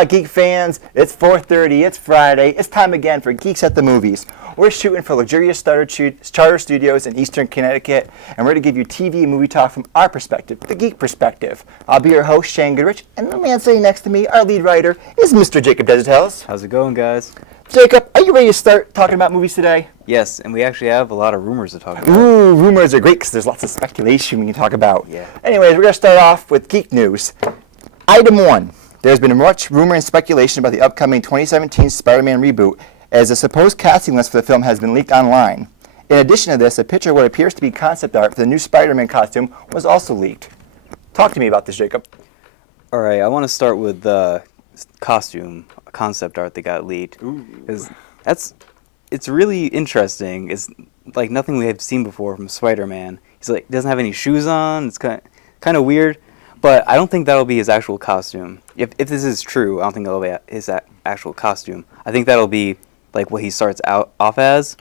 Aloha, geek fans. It's 4:30. It's Friday. It's time again for Geeks at the Movies. We're shooting for luxurious charter studios in Eastern Connecticut, and we're going to give you TV and movie talk from our perspective, the geek perspective. I'll be your host, Shane Goodrich, and the man sitting next to me, our lead writer, is Mr. Jacob Desitels. How's it going, guys? Jacob, are you ready to start talking about movies today? Yes, and we actually have a lot of rumors to talk about. Ooh, rumors are great because there's lots of speculation we can talk about. Yeah. Anyways, we're going to start off with geek news. Item 1. There's been much rumor and speculation about the upcoming 2017 Spider-Man reboot, as a supposed casting list for the film has been leaked online. In addition to this, a picture of what appears to be concept art for the new Spider-Man costume was also leaked. Talk to me about this, Jacob. All right, I want to start with the costume concept art that got leaked, because it's really interesting. It's like nothing we have seen before from Spider-Man. He's like doesn't have any shoes on. It's kind of weird, but I don't think that'll be his actual costume. If this is true, I don't think that'll be his actual costume. I think that'll be like what he starts off as,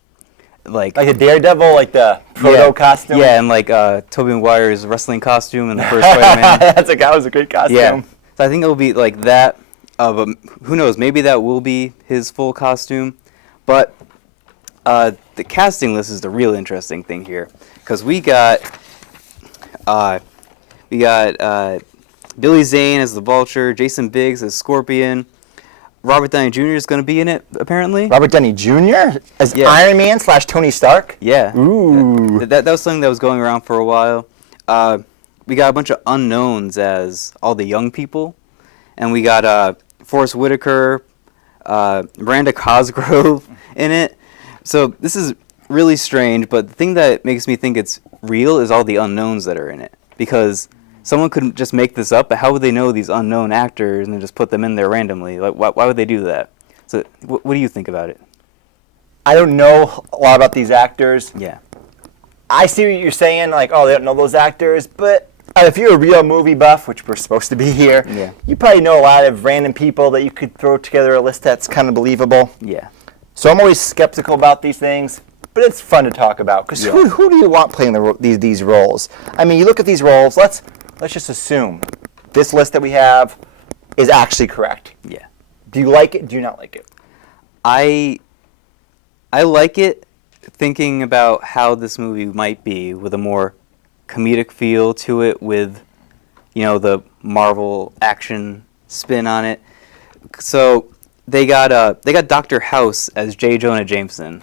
like a Daredevil, like the proto costume. Yeah, and like Tobey Maguire's wrestling costume in the first Spider-Man. That was a great costume. Yeah, so I think it'll be like that. But who knows? Maybe that will be his full costume. But the casting list is the real interesting thing here, because we got Billy Zane as the Vulture, Jason Biggs as Scorpion. Robert Downey Jr. is going to be in it, apparently. Robert Downey Jr. as Iron Man / Tony Stark? Yeah. Ooh. That was something that was going around for a while. We got a bunch of unknowns as all the young people. And we got Forrest Whitaker, Miranda Cosgrove in it. So this is really strange, but the thing that makes me think it's real is all the unknowns that are in it. Because someone could just make this up, but how would they know these unknown actors and then just put them in there randomly? Like, why would they do that? So, what do you think about it? I don't know a lot about these actors. Yeah. I see what you're saying, like, oh, they don't know those actors, but if you're a real movie buff, which we're supposed to be here, you probably know a lot of random people that you could throw together a list that's kind of believable. Yeah. So I'm always skeptical about these things, but it's fun to talk about, because who do you want playing these roles? I mean, you look at these roles, let's just assume this list that we have is actually correct. Yeah. Do you like it? Do you not like it? I like it, thinking about how this movie might be with a more comedic feel to it, with, you know, the Marvel action spin on it. So they got Dr. House as J. Jonah Jameson.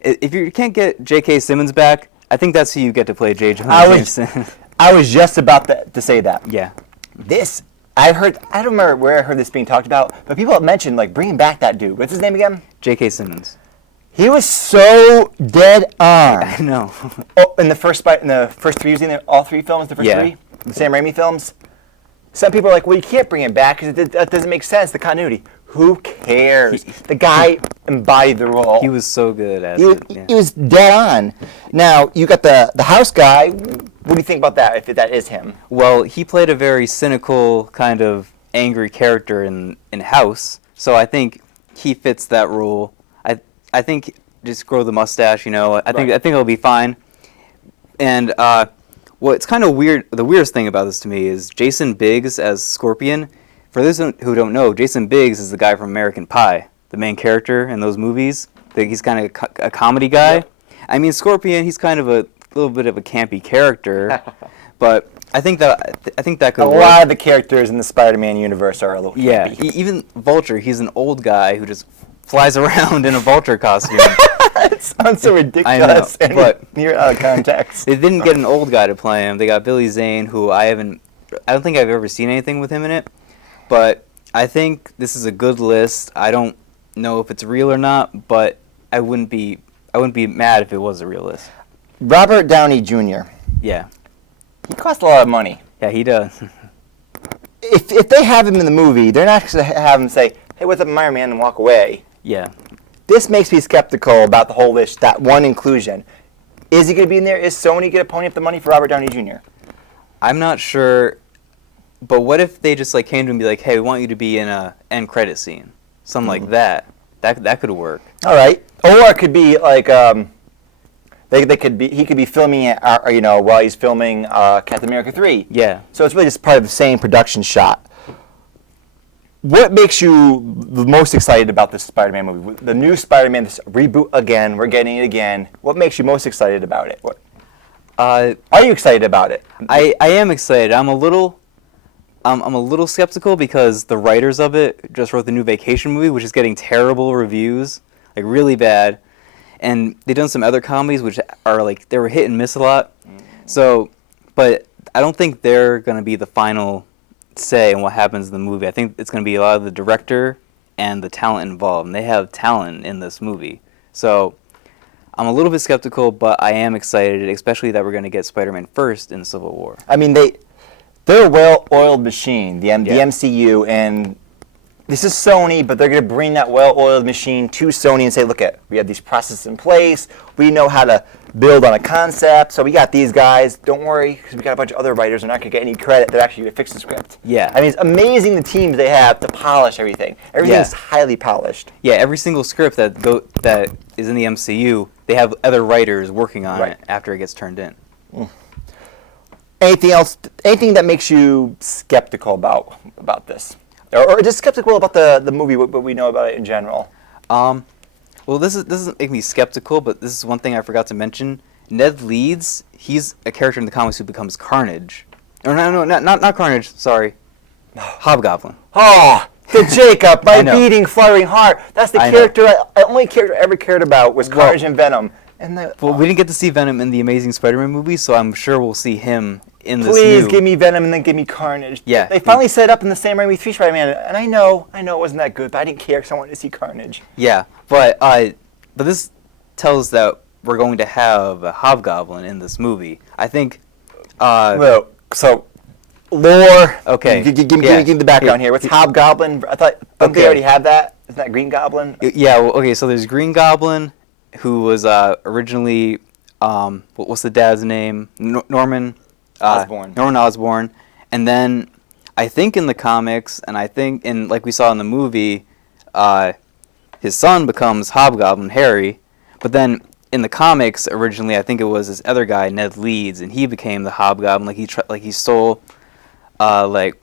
If you can't get J.K. Simmons back, I think that's who you get to play J. Jonah Jameson. I was just about to say that. Yeah. I don't remember where I heard this being talked about, but people have mentioned, like, bringing back that dude. What's his name again? J.K. Simmons. He was so dead on. I know. In the first three, using all three films, the first three, the Sam Raimi films. Some people are like, well, you can't bring him back because that doesn't make sense, the continuity. Who cares? The guy embodied the role. He was so good at it. Yeah. He was dead on. Now, you got the house guy. What do you think about that, if that is him? Well, he played a very cynical, kind of angry character in House, so I think he fits that role. I think just grow the mustache, you know. I think it'll be fine. And what's kind of weird, the weirdest thing about this to me is Jason Biggs as Scorpion. For those who don't know, Jason Biggs is the guy from American Pie, the main character in those movies. He's kind of a comedy guy. Yep. I mean, Scorpion, he's kind of a little bit of a campy character, but I think that could work. A lot of the characters in the Spider-Man universe are a little campy. Yeah, even Vulture, he's an old guy who just flies around in a Vulture costume. It sounds so ridiculous. I know, but you're out of context. They didn't get an old guy to play him. They got Billy Zane, who I don't think I've ever seen anything with him in it. But I think this is a good list. I don't know if it's real or not, but I wouldn't be mad if it was a real list. Robert Downey Jr. Yeah. He costs a lot of money. Yeah, he does. If they have him in the movie, they're not going to have him say, "Hey, what's up, Iron Man," and walk away. Yeah. This makes me skeptical about the whole list, that one inclusion. Is he going to be in there? Is Sony going to pony up the money for Robert Downey Jr.? I'm not sure. But what if they just like came to him and be like, "Hey, we want you to be in a end credit scene," something like that. That could work. All right. Or it could be like he could be filming it, while he's filming Captain America 3. Yeah. So it's really just part of the same production shot. what makes you the most excited about this Spider-Man movie? The new Spider-Man, this reboot again. We're getting it again. What makes you most excited about it? What? Are you excited about it? I am excited. I'm a little skeptical because the writers of it just wrote the new Vacation movie, which is getting terrible reviews, like really bad. And they've done some other comedies which are like they were hit and miss a lot. So, but I don't think they're going to be the final say in what happens in the movie. I think it's going to be a lot of the director and the talent involved. And they have talent in this movie. So I'm a little bit skeptical, but I am excited, especially that we're going to get Spider-Man first in Civil War. I mean, they're a well-oiled machine, the MCU, and this is Sony, but they're going to bring that well-oiled machine to Sony and say, look, we have these processes in place. We know how to build on a concept. So we got these guys. Don't worry, because we got a bunch of other writers who are not going to get any credit. They're actually going to fix the script. Yeah. I mean, it's amazing the teams they have to polish everything. Everything's highly polished. Yeah, every single script that is in the MCU, they have other writers working on it after it gets turned in. Anything else? Anything that makes you skeptical about this? Or just skeptical about the movie, what we know about it in general? Well, this doesn't make me skeptical, but this is one thing I forgot to mention. Ned Leeds, he's a character in the comics who becomes Carnage. Or no, not Carnage. Sorry, Hobgoblin. Oh, the Jacob, my beating, fluttering heart. That's the character. Only character I ever cared about was Carnage and Venom. Well, we didn't get to see Venom in the Amazing Spider-Man movie, so I'm sure we'll see him in this. Please give me Venom and then give me Carnage. Yeah. They finally set up in the same Raimi 3 Spider-Man, and I know it wasn't that good, but I didn't care because I wanted to see Carnage. Yeah, but this tells that we're going to have a Hobgoblin in this movie. I think. Well, so lore. Okay. Give me the background here. What's Hobgoblin? I thought they already have that. Isn't that Green Goblin? Yeah. Well, okay. So there's Green Goblin, who was originally what's the dad's name? Norman Osborn. Norman Osborn, and then I think in the comics, and I think like we saw in the movie, his son becomes Hobgoblin, Harry, but then in the comics originally, I think it was this other guy, Ned Leeds, and he became the Hobgoblin. Like he stole the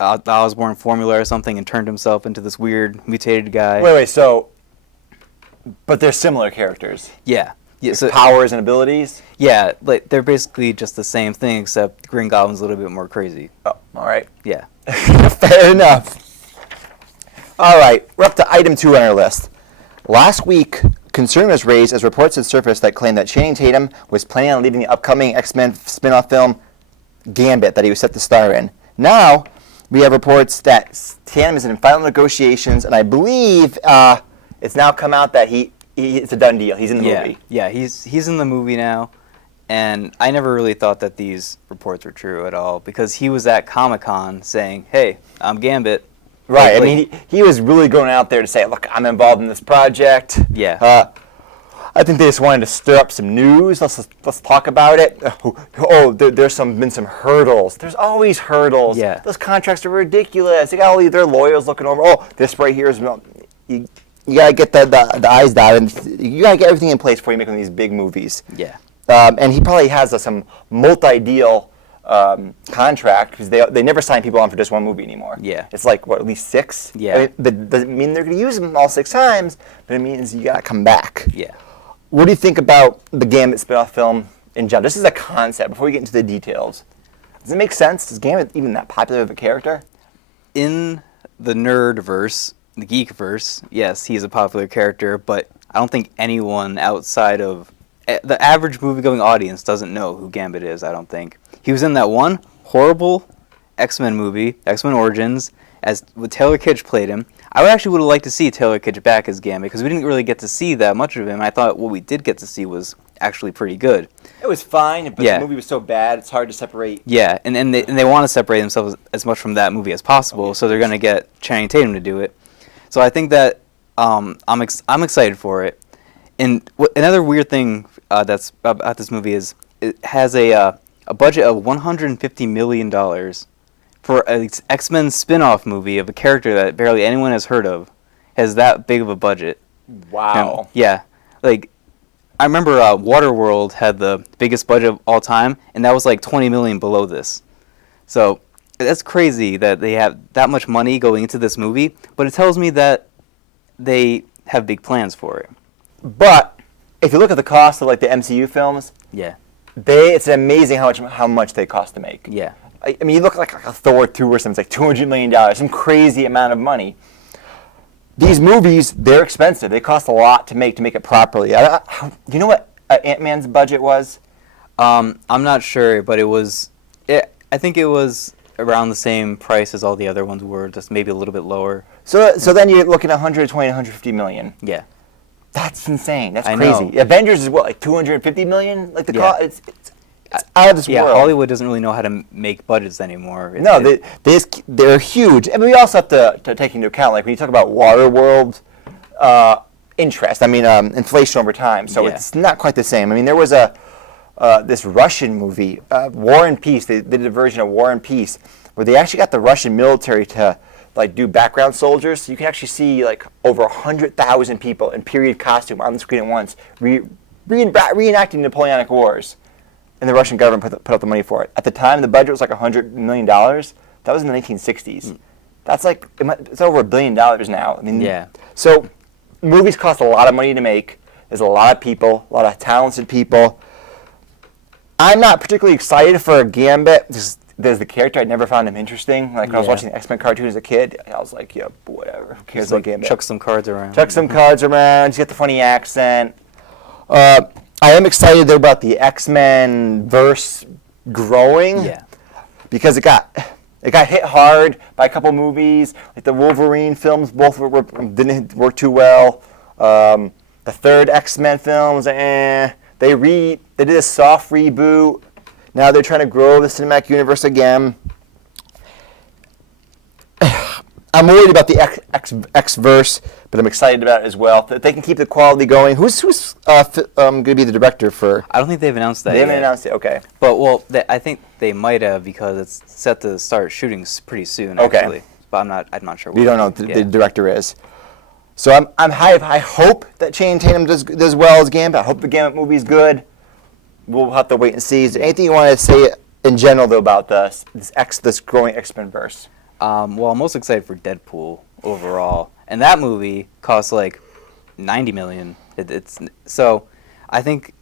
Osborn formula or something and turned himself into this weird mutated guy. Wait. So, but they're similar characters. Yeah. Yeah, so powers and abilities? Yeah, like they're basically just the same thing, except Green Goblin's a little bit more crazy. Oh, all right. Yeah. Fair enough. All right, we're up to item 2 on our list. Last week, concern was raised as reports had surfaced that claimed that Channing Tatum was planning on leaving the upcoming X-Men spin-off film Gambit that he was set to star in. Now, we have reports that Tatum is in final negotiations, and I believe it's now come out that it's a done deal. He's in the movie. Yeah, he's in the movie now, and I never really thought that these reports were true at all because he was at Comic-Con saying, "Hey, I'm Gambit." Right. I mean, he was really going out there to say, "Look, I'm involved in this project." Yeah. I think they just wanted to stir up some news. Let's talk about it. There's been some hurdles. There's always hurdles. Yeah. Those contracts are ridiculous. They got all their lawyers looking over. Oh, this right here is. You gotta get the I's dotted, and you gotta get everything in place before you make one of these big movies. Yeah. And he probably has some multi-deal contract because they never sign people on for just one movie anymore. Yeah. It's like at least 6. Yeah. I mean, that doesn't mean they're gonna use them all 6 times, but it means you gotta come back. Yeah. What do you think about the Gambit spin-off film in general? This is a concept. Before we get into the details, does it make sense? Is Gambit even that popular of a character? In the nerdverse, the geekverse, yes, he's a popular character, but I don't think anyone outside of the average movie-going audience doesn't know who Gambit is, I don't think. He was in that one horrible X-Men movie, X-Men Origins, with Taylor Kitsch played him. I actually would have liked to see Taylor Kitsch back as Gambit because we didn't really get to see that much of him. I thought what we did get to see was actually pretty good. It was fine, but the movie was so bad, it's hard to separate. Yeah, and they want to separate themselves as much from that movie as possible, so they're going to get Channing Tatum to do it. So I think that I'm excited for it. And another weird thing that's about this movie is it has a budget of $150 million for an X-Men spin-off movie of a character that barely anyone has heard of. Has that big of a budget. Wow. Yeah. Like, I remember Waterworld had the biggest budget of all time, and that was like $20 million below this. So that's crazy that they have that much money going into this movie, but it tells me that they have big plans for it. But if you look at the cost of like the MCU films, Yeah. it's amazing how much they cost to make. Yeah. I mean, you look like a Thor 2 or something, it's like $200 million, some crazy amount of money. These movies, they're expensive. They cost a lot to make it properly. Do you know what Ant-Man's budget was? I'm not sure, but I think it was around the same price as all the other ones were, just maybe a little bit lower. So then you're looking at 120, 150 million. Yeah. That's insane. That's I crazy. know. Avengers is what, like 250 million? Like the Yeah. cost, it's out of this Yeah, world. Hollywood doesn't really know how to make budgets anymore. No, they're huge. And we also have to take into account, like when you talk about Waterworld interest, I mean inflation over time. So Yeah. it's not quite the same. I mean, there was this Russian movie, War and Peace. They did a version of War and Peace where they actually got the Russian military to like do background soldiers. So you can actually see like over 100,000 people in period costume on the screen at once reenacting Napoleonic Wars. And the Russian government put up the money for it. At the time, the budget was like $100 million. That was in the 1960s. That's like, it's over $1 billion now. I mean, Yeah. So movies cost a lot of money to make. There's a lot of people, a lot of talented people. I'm not particularly excited for Gambit. There's the character. I never found him interesting. Like when I was Yeah. watching the X-Men cartoon as a kid, I was like, yeah, whatever. Who cares Just about like Gambit? chuck some cards around. Chuck some cards around. He's got the funny accent. I am excited though about the X-Men verse growing. Yeah. Because it got hit hard by a couple movies. Like the Wolverine films, both didn't work too well. The third X-Men films, they did a soft reboot. Now they're trying to grow the cinematic universe again. I'm worried about the X-verse, but I'm excited about it as well. If they can keep the quality going. Who's going to be the director for? I don't think they've announced that They haven't yet. announced it. Okay. But I think they might have because it's set to start shooting pretty soon. Okay. Actually, but I'm not sure. We don't know who the director is. So I'm high. I hope that Channing Tatum does well as Gambit. I hope the Gambit movie's good. We'll have to wait and see. Is there anything you want to say in general though about this growing X-Men verse? Well, I'm most excited for Deadpool overall, and that movie costs like $90 million. So I think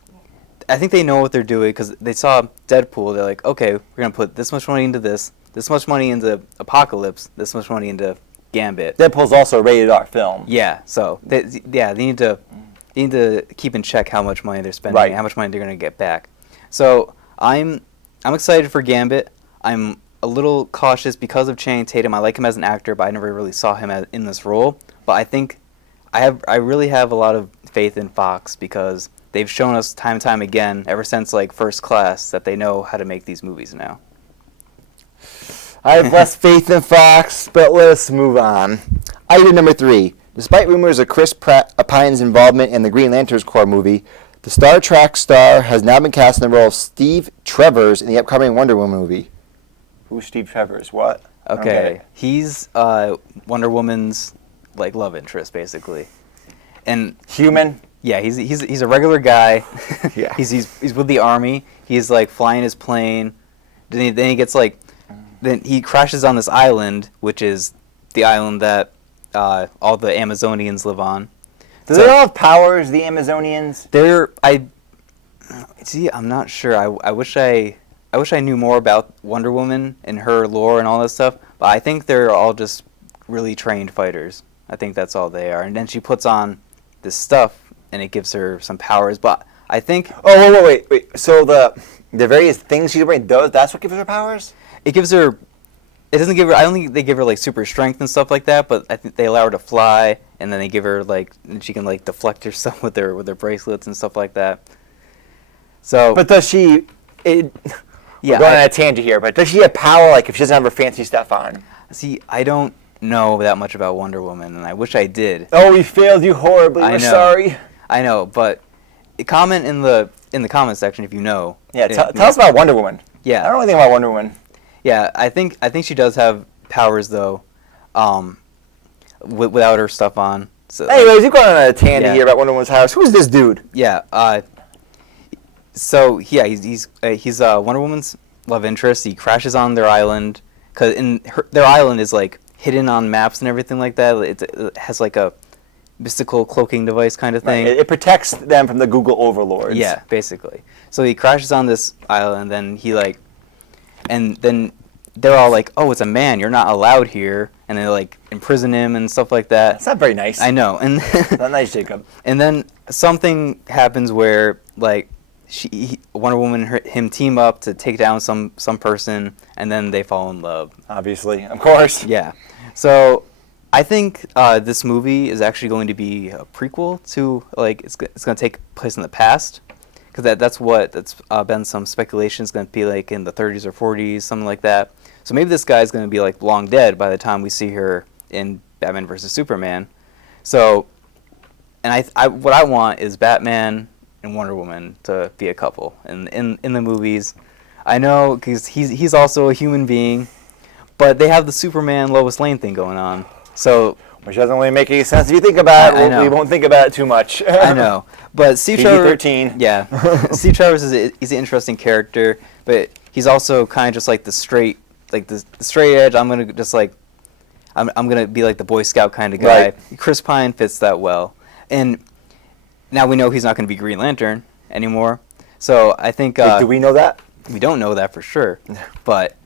they know what they're doing because they saw Deadpool. They're like, okay, we're gonna put this much money into this much money into Apocalypse, this much money into Gambit. Deadpool's also a rated R film. Yeah, so they need to keep in check how much money they're spending, Right. and how much money they're gonna get back. So I'm excited for Gambit. I'm a little cautious because of Channing Tatum. I like him as an actor, but I never really saw him in this role. But I think I really have a lot of faith in Fox because they've shown us time and time again, ever since like First Class, that they know how to make these movies now. I have less faith in Fox, but let's move on. Item number 3. Despite rumors of Chris Pine's involvement in the Green Lantern's Corps movie, the Star Trek star has now been cast in the role of Steve Trevor in the upcoming Wonder Woman movie. Who's Steve Trevor? What? Okay, he's Wonder Woman's like love interest basically, and Human? yeah, he's a regular guy. Yeah. he's with the army. He's like flying his plane. Then he gets like, then he crashes on this island, which is the island that all the Amazonians live on. Do they all have powers, the Amazonians? I'm not sure. I wish I knew more about Wonder Woman and her lore and all that stuff, but I think they're all just really trained fighters. I think that's all they are. And then she puts on this stuff, and it gives her some powers. But I think... Oh, wait. So the various things she's wearing, that's what gives her powers? It gives her... It doesn't give her... I don't think they give her, like, super strength and stuff like that, but I think they allow her to fly, and then they give her, like... And she can, like, deflect herself with her bracelets and stuff like that. So... But does she... Yeah, we're going on a tangent here, but does she have power, like, if she doesn't have her fancy stuff on? See, I don't know that much about Wonder Woman, and I wish I did. Oh, we failed you horribly. I We're know. sorry. I know, but comment in the comment section if you know. Yeah, tell us about Wonder Woman. Yeah. I don't know anything about Wonder Woman. Yeah, I think she does have powers though, without her stuff on. So, Anyways, you're going on a tangent Yeah. here about Wonder Woman's house. Who's this dude? yeah. So yeah, he's Wonder Woman's love interest. He crashes on their island, because their island is like hidden on maps and everything like that. It has like a mystical cloaking device kind of thing. Right. It protects them from the Google overlords. Yeah, basically. So he crashes on this island, and then they're all like, "Oh, it's a man. You're not allowed here," and they like imprison him and stuff like that. It's not very nice. I know, and not nice, Jacob. And then something happens where like Wonder Woman and him team up to take down some person, and then they fall in love. Obviously, of course. Yeah. So I think this movie is actually going to be a prequel to, like, it's going to take place in the past, because that's been some speculation. It's going to be like in the 30s or 40s, something like that. So maybe this guy's going to be like long dead by the time we see her in Batman vs Superman. So, and what I want is Batman and Wonder Woman to be a couple in the movies. I know, because he's also a human being, but they have the Superman Lois Lane thing going on. So, which doesn't really make any sense if you think about it. We won't think about it too much. I know, but Steve Trevor, PG-13. Yeah, Steve Trevor he's an interesting character, but he's also kind of just like the straight edge. I'm gonna just like, I'm gonna be like the Boy Scout kind of guy. Right. Chris Pine fits that well, and now we know he's not gonna be Green Lantern anymore. So I think. Do we know that? We don't know that for sure, but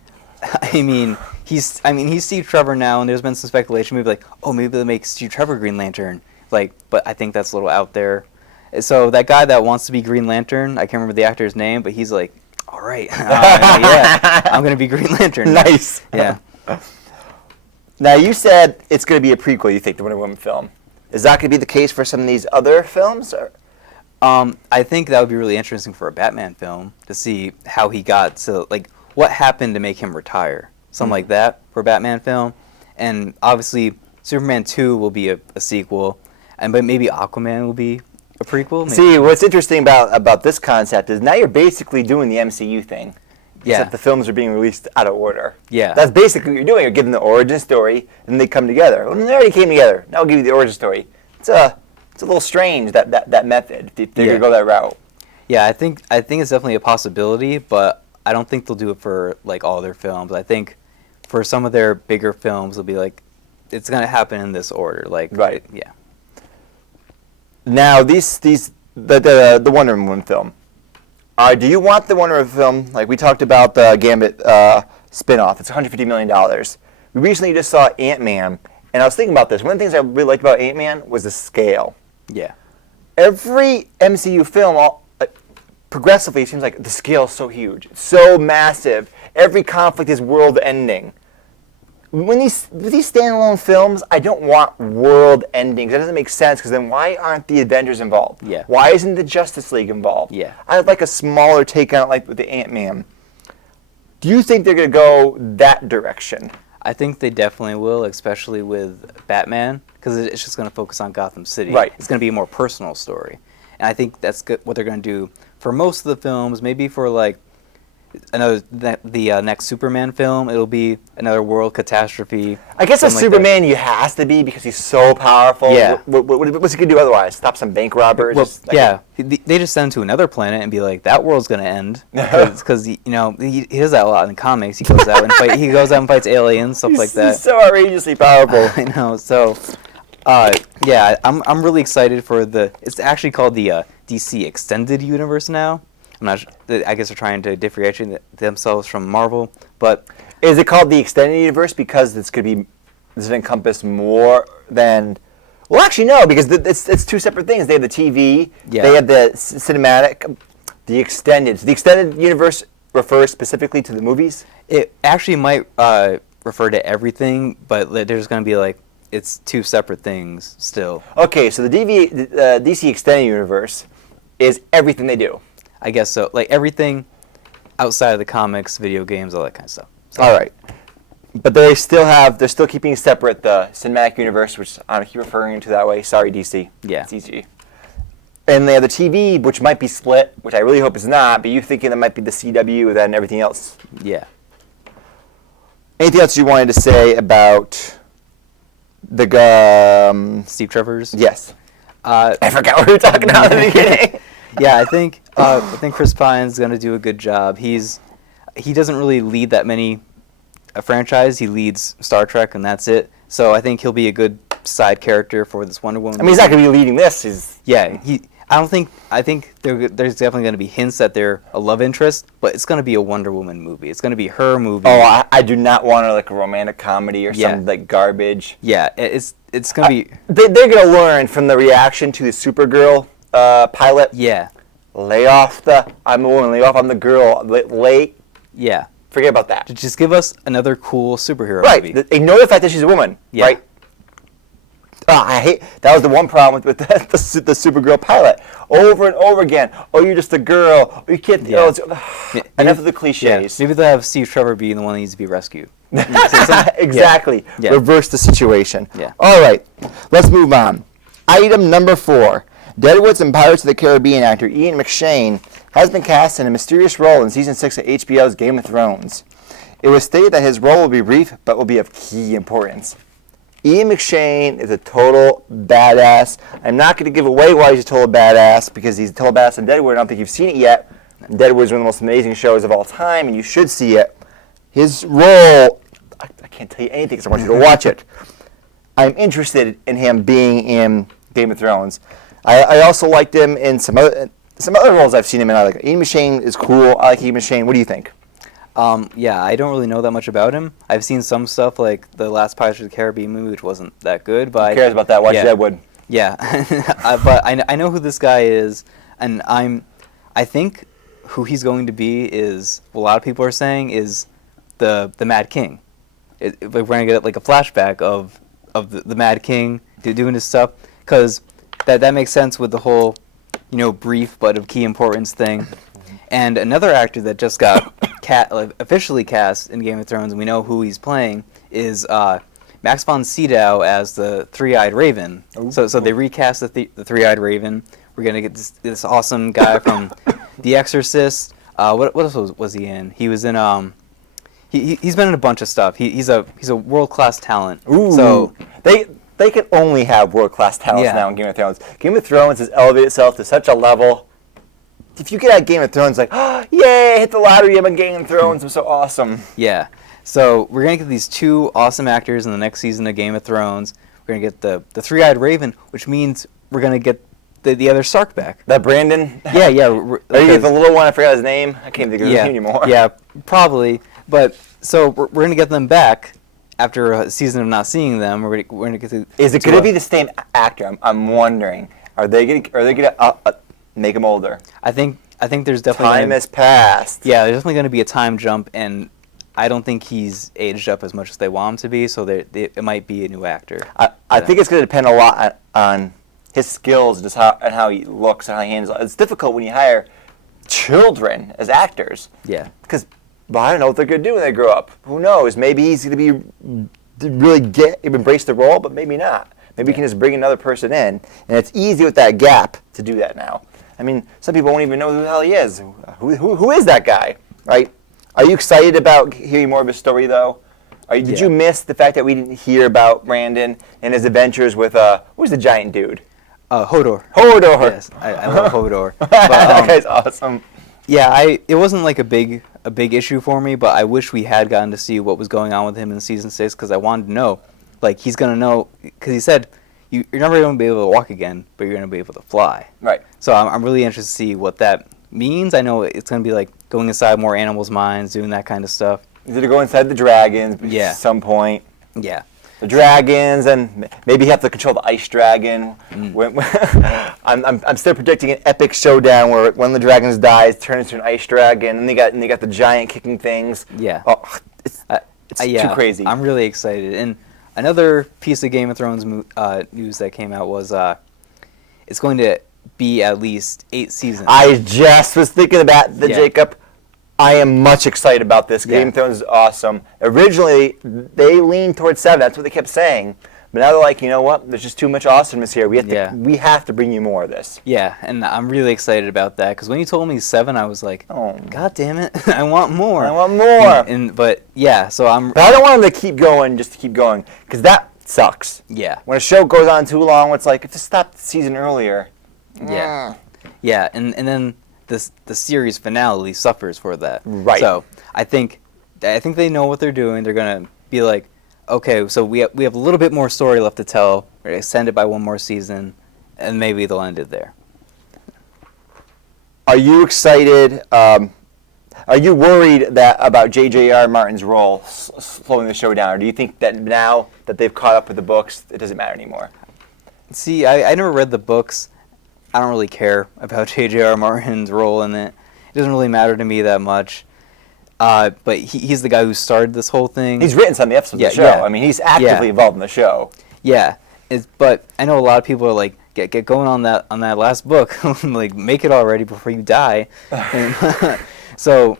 I mean, he's Steve Trevor now, and there's been some speculation. Maybe like, oh, maybe they'll make Steve Trevor Green Lantern. Like, but I think that's a little out there. So that guy that wants to be Green Lantern, I can't remember the actor's name, but he's like, all right, yeah, I'm gonna be Green Lantern. Nice. Yeah. Now you said it's gonna be a prequel. You think the Wonder Woman film? Is that gonna be the case for some of these other films? Or? I think that would be really interesting for a Batman film to see how he got to, like, what happened to make him retire, something like that for a Batman film. And obviously Superman 2 will be a sequel, but maybe Aquaman will be a prequel. Maybe. See, what's interesting about this concept is now you're basically doing the MCU thing. Yeah. Except the films are being released out of order. Yeah. That's basically what you're doing. You're giving the origin story, and they come together. Well, they already came together. Now I'll give you the origin story. It's a little strange, that method, if they're going to go that route. Yeah, I think it's definitely a possibility, but I don't think they'll do it for like all their films. I think for some of their bigger films, it'll be like, it's going to happen in this order. Like, right. Yeah. Now, the Wonder Woman film. Do you want the Wonder Woman film? Like we talked about the Gambit spinoff. It's $150 million. We recently just saw Ant-Man, and I was thinking about this. One of the things I really liked about Ant-Man was the scale. Yeah. Every MCU film, progressively, it seems like the scale is so huge, it's so massive. Every conflict is world-ending. With these standalone films, I don't want world endings. That doesn't make sense, because then why aren't the Avengers involved? Yeah. Why isn't the Justice League involved? Yeah. I'd like a smaller take on it, like with the Ant-Man. Do you think they're going to go that direction? I think they definitely will, especially with Batman, because it's just going to focus on Gotham City. Right. It's going to be a more personal story. And I think that's what they're going to do for most of the films. Maybe for like the next Superman film, it'll be another world catastrophe. I guess a Superman like you has to be, because he's so powerful. Yeah. What's he going to do otherwise? Stop some bank robbers? Well, yeah. They just send him to another planet and be like, that world's going to end. Because he does that a lot in the comics. He goes out and fights aliens, stuff like that. He's so outrageously powerful. I know. So, yeah, I'm really excited for it's actually called the DC Extended Universe now. I'm not sure, I guess they're trying to differentiate themselves from Marvel, but is it called the Extended Universe because does it encompass more than? Well, actually, no, because it's two separate things. They have the TV, they have the cinematic, the extended. So the Extended Universe refers specifically to the movies. It actually might refer to everything, but there's going to be like, it's two separate things still. Okay, so the DC Extended Universe is everything they do. I guess so. Like everything outside of the comics, video games, all that kind of stuff. So. All right. But they're still keeping separate the cinematic universe, which I keep referring to that way. Sorry, DC. Yeah. It's easy. And they have the TV, which might be split, which I really hope is not, but you thinking that might be the CW and everything else. Yeah. Anything else you wanted to say about the Steve Trevor's? Yes. I forgot what we were talking about in the beginning. Yeah, I think Chris Pine's going to do a good job. He doesn't really lead that many a franchise. He leads Star Trek, and that's it. So I think he'll be a good side character for this Wonder Woman. I mean, he's not going to be leading this. I think there's definitely going to be hints that they're a love interest, but it's going to be a Wonder Woman movie. It's going to be her movie. Oh, I do not want like a romantic comedy or something like garbage. Yeah, it's going to be. They're going to learn from the reaction to the Supergirl pilot. Yeah. Lay off I'm the woman. Lay off. I'm the girl. Yeah. Forget about that. Just give us another cool superhero movie. Right. They know the fact that she's a woman. Yeah. Right. I hate that was the one problem with the Supergirl pilot. Over and over again. Oh, you're just a girl. Oh, you can't. Yeah. Enough of the cliches. Yeah. Maybe they'll have Steve Trevor being the one that needs to be rescued. Exactly. Yeah. Reverse the situation. Yeah. All right. Let's move on. Item number 4. Deadwood's and Pirates of the Caribbean actor Ian McShane has been cast in a mysterious role in Season 6 of HBO's Game of Thrones. It was stated that his role will be brief, but will be of key importance. Ian McShane is a total badass. I'm not going to give away why he's a total badass, because he's a total badass in Deadwood. I don't think you've seen it yet. Deadwood is one of the most amazing shows of all time, and you should see it. His role, I can't tell you anything because I want you to watch it. I'm interested in him being in Game of Thrones. I also liked him in some other roles I've seen him in. Ian McShane is cool. I like Ian McShane. What do you think? Yeah, I don't really know that much about him. I've seen some stuff like the last Pirates of the Caribbean movie, which wasn't that good. But Who cares about that? Watch Deadwood. Yeah, but I know who this guy is, and I think who he's going to be is what a lot of people are saying is the Mad King. We're going to get like a flashback of the Mad King doing his stuff, because that makes sense with the whole, brief but of key importance thing. And another actor that just got officially cast in Game of Thrones, and we know who he's playing, is Max von Sydow as the Three-Eyed Raven. Ooh. So they recast the Three-Eyed Raven. We're gonna get this awesome guy from The Exorcist. What else was he in? He was in he's been in a bunch of stuff. He's a world-class talent. Ooh. So they can only have world-class talents now in Game of Thrones. Game of Thrones has elevated itself to such a level. If you get out of Game of Thrones, like, oh, yay, I hit the lottery, I'm in Game of Thrones, I'm so awesome. Yeah. So we're going to get these 2 awesome actors in the next season of Game of Thrones. We're going to get the Three-Eyed Raven, which means we're going to get the other Stark back. That Brandon? Yeah. Or you get the little one, I forgot his name. I can't think of his name anymore. Yeah, probably. But, so we're going to get them back after a season of not seeing them. We're going to get to... Is it going to be the same actor? I'm wondering. Are they going to make him older? I think there's definitely time has passed. Yeah, there's definitely going to be a time jump, and I don't think he's aged up as much as they want him to be. So it might be a new actor. I think it's going to depend a lot on his skills, just how he looks and how he handles it. It's difficult when you hire children as actors. Yeah. Because I don't know what they're going to do when they grow up. Who knows? Maybe he's going to really embrace the role, but maybe not. Maybe you can just bring another person in, and it's easy with that gap to do that now. I mean, some people won't even know who the hell he is. Who is that guy, right? Are you excited about hearing more of his story, though? Did you miss the fact that we didn't hear about Brandon and his adventures with, who's the giant dude? Hodor. Hodor. Yes, I love Hodor. But, that guy's awesome. Yeah, it wasn't like a big issue for me, but I wish we had gotten to see what was going on with him in Season 6, because I wanted to know. Like, he's going to know, because he said, you're never going to be able to walk again, but you're going to be able to fly. Right. So I'm really interested to see what that means. I know it's going to be like going inside more animals' minds, doing that kind of stuff. He's going to go inside the dragons at some point. Yeah. The dragons, and maybe you have to control the ice dragon. I'm still predicting an epic showdown where one of the dragons dies, turns into an ice dragon, and they got the giant kicking things. Yeah. Oh, it's too crazy. I'm really excited. And another piece of Game of Thrones news that came out was it's going to be at least 8 seasons. I just was thinking about that, Jacob. I am much excited about this. Game of Thrones is awesome. Originally, they leaned towards 7. That's what they kept saying. But now they're like, you know what? There's just too much awesomeness here. We have to bring you more of this. Yeah, and I'm really excited about that, because when you told me 7, I was like, oh, God damn it, I want more. I want more. But I don't want them to keep going just to keep going, because that sucks. Yeah. When a show goes on too long, it's like, if it stopped the season earlier. Yeah. Yeah, and then the series finale suffers for that. Right. So I think I think they know what they're doing. They're gonna be like, okay, so we have a little bit more story left to tell. We're gonna extend it by one more season, and maybe they'll end it there. Are you excited? Are you worried about J.J.R. Martin's role slowing the show down, or do you think that now that they've caught up with the books, it doesn't matter anymore? See, I never read the books. I don't really care about J.J.R. Martin's role in it. It doesn't really matter to me that much. But he's the guy who started this whole thing. He's written some of the episodes of the show. Yeah. I mean, he's actively involved in the show. Yeah, but I know a lot of people are like, get going on that last book, like make it already before you die. And, so,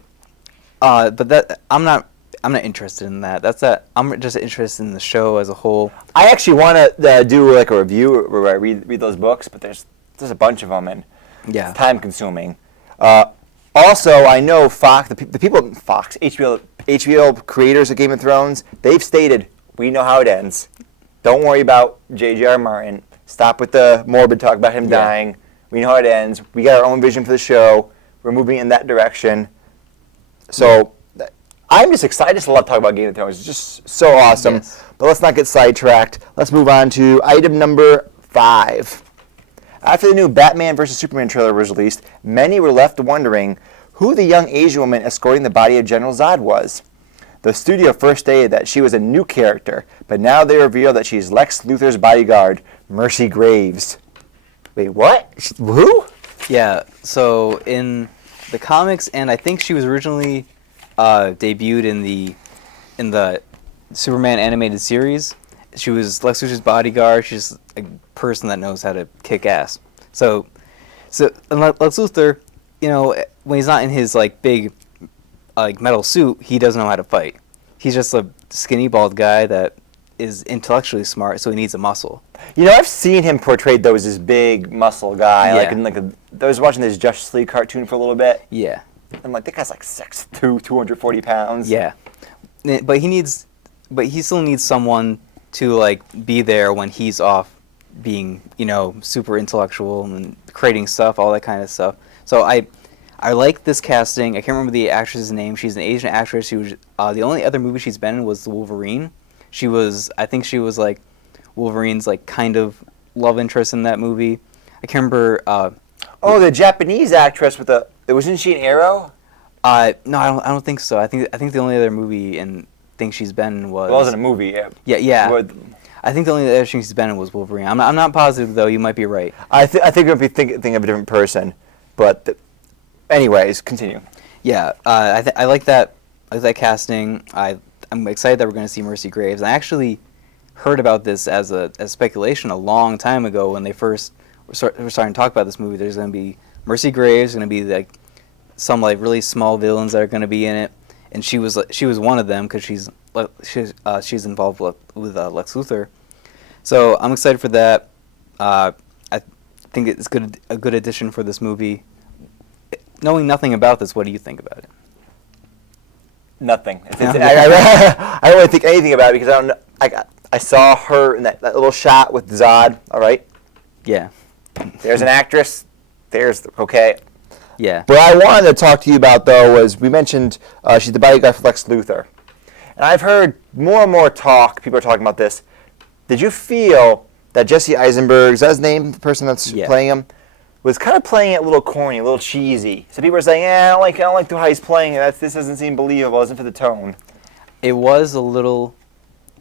but that I'm not interested in that. I'm just interested in the show as a whole. I actually want to do like a review where I read those books, but there's a bunch of them, and it's time consuming. Also, I know Fox, the people at Fox, HBO creators of Game of Thrones, they've stated, we know how it ends. Don't worry about J.J.R. Martin. Stop with the morbid talk about him dying. We know how it ends. We got our own vision for the show. We're moving in that direction. So I'm just excited. I just love talking about Game of Thrones. It's just so awesome. Yes. But let's not get sidetracked. Let's move on to item number 5. After the new Batman vs. Superman trailer was released, many were left wondering who the young Asian woman escorting the body of General Zod was. The studio first stated that she was a new character, but now they reveal that she's Lex Luthor's bodyguard, Mercy Graves. Wait, what? Who? Yeah, so in the comics, and I think she was originally debuted in the Superman animated series. She was Lex Luthor's bodyguard. She's a person that knows how to kick ass. So Lex Luthor, when he's not in his like big metal suit, he doesn't know how to fight. He's just a skinny bald guy that is intellectually smart, so he needs a muscle. I've seen him portrayed though as this big muscle guy. Yeah. I was watching this Justice League cartoon for a little bit. Yeah. I'm like, that guy's like 6'2", 240 pounds. Yeah. But he still needs someone to like be there when he's off being, super intellectual and creating stuff, all that kind of stuff. So I like this casting. I can't remember the actress's name. She's an Asian actress. She was the only other movie she's been in was The Wolverine. I think she was like Wolverine's like kind of love interest in that movie. I can't remember. The Japanese actress wasn't she an Arrow? No, I don't think so. I think the only other movie and thing she's been in was. Well, it wasn't a movie. Yeah. I think the only other thing she's been in was Wolverine. I'm not positive though. You might be right. I think we'll be thinking of a different person, but anyways, continue. Yeah, I like that. I like that casting. I'm excited that we're going to see Mercy Graves. I actually heard about this as speculation a long time ago when they first were starting to talk about this movie. There's going to be Mercy Graves, going to be like some like really small villains that are going to be in it, and she was one of them because she's involved with Lex Luthor. So I'm excited for that. I think it's a good addition for this movie. Knowing nothing about this, what do you think about it? Nothing. I don't really think anything about it because I don't know. I saw her in that little shot with Zod. All right. Yeah. There's an actress. Okay. Yeah. What I wanted to talk to you about though was we mentioned she's the bodyguard for Lex Luthor, and I've heard more and more talk. People are talking about this. Did you feel that Jesse Eisenberg, is that his name, the person that's playing him, was kind of playing it a little corny, a little cheesy? So people are saying, I don't like how he's playing it. This doesn't seem believable. It isn't for the tone. It was a little,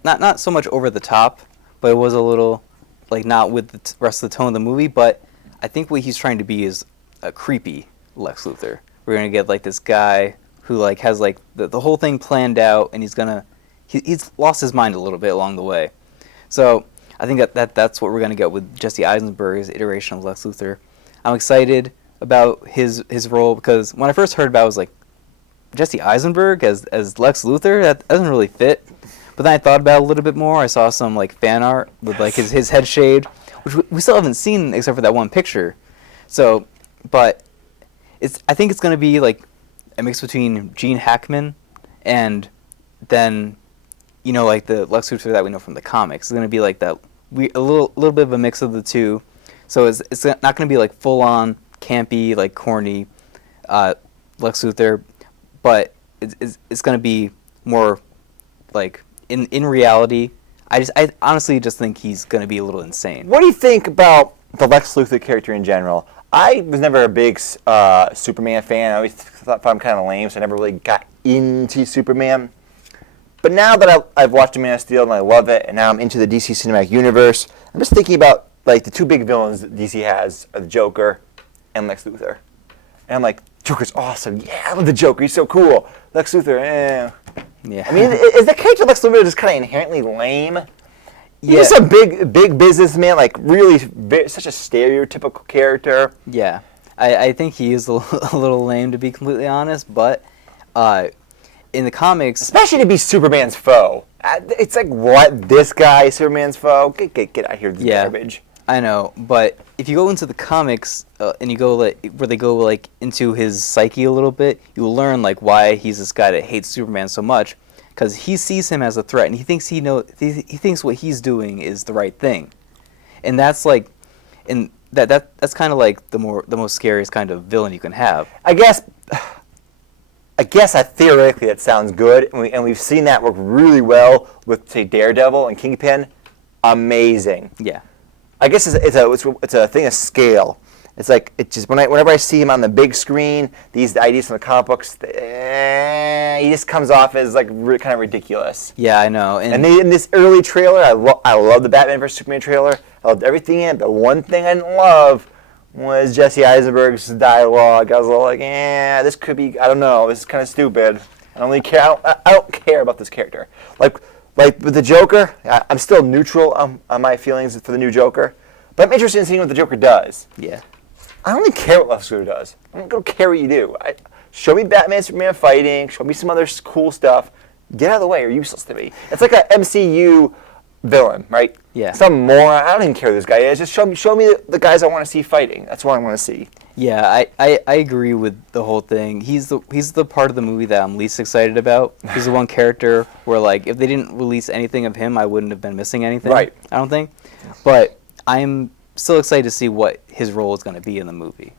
not so much over the top, but it was a little, like not with the rest of the tone of the movie. But I think what he's trying to be is a creepy Lex Luthor. We're gonna get like this guy who like has like the whole thing planned out, and he's lost his mind a little bit along the way. So I think that's what we're gonna get with Jesse Eisenberg's iteration of Lex Luthor. I'm excited about his role because when I first heard about it, I was like, Jesse Eisenberg as Lex Luthor? That doesn't really fit. But then I thought about it a little bit more. I saw some like fan art with like his head shaved, which we still haven't seen except for that one picture. So, but I think it's going to be like a mix between Gene Hackman and then, like the Lex Luthor that we know from the comics. It's going to be like that, a little bit of a mix of the two. So it's not going to be like full on campy, like corny Lex Luthor, but it's going to be more like in reality. I honestly just think he's going to be a little insane. What do you think about the Lex Luthor character in general? I was never a big Superman fan. I always thought him kind of lame, so I never really got into Superman. But now that I've watched Man of Steel and I love it, and now I'm into the DC Cinematic Universe, I'm just thinking about like the two big villains that DC has are the Joker and Lex Luthor. And I'm like, Joker's awesome. Yeah, I love the Joker. He's so cool. Lex Luthor, Yeah. I mean, is the character of Lex Luthor just kind of inherently lame? Yeah. He's a big businessman, like really such a stereotypical character. Yeah. I think he is a little lame, to be completely honest, but in the comics... Especially to be Superman's foe. It's like, what? This guy is Superman's foe? Get out of here with this garbage. I know, but if you go into the comics and you go where they go like into his psyche a little bit, you'll learn like why he's this guy that hates Superman so much, because he sees him as a threat and he thinks he thinks what he's doing is the right thing, and that's like, and that's kind of like the most scariest kind of villain you can have. I guess theoretically that sounds good, and we've seen that work really well with, say, Daredevil and Kingpin. Amazing. Yeah. I guess it's a thing of scale. It's like it just whenever I see him on the big screen, these ideas from the comic books, he just comes off as like kind of ridiculous. Yeah, I know. And in this early trailer, I love the Batman vs Superman trailer. I loved everything in it. The one thing I didn't love was Jesse Eisenberg's dialogue. I was like, this could be, I don't know, this is kind of stupid. I don't really care. I don't care about this character. Like with the Joker, I'm still neutral on my feelings for the new Joker, but I'm interested in seeing what the Joker does. Yeah. I don't really care what Lex Luthor does. I don't care what you do. Show me Batman, Superman fighting. Show me some other cool stuff. Get out of the way. You're useless to me. It's like an MCU villain, right? Yeah. Some moron. I don't even care who this guy is. Just show me the guys I want to see fighting. That's what I want to see. Yeah, I agree with the whole thing. He's the part of the movie that I'm least excited about. He's the one character where, like, if they didn't release anything of him, I wouldn't have been missing anything. Right. I don't think. But I'm still excited to see what his role is going to be in the movie.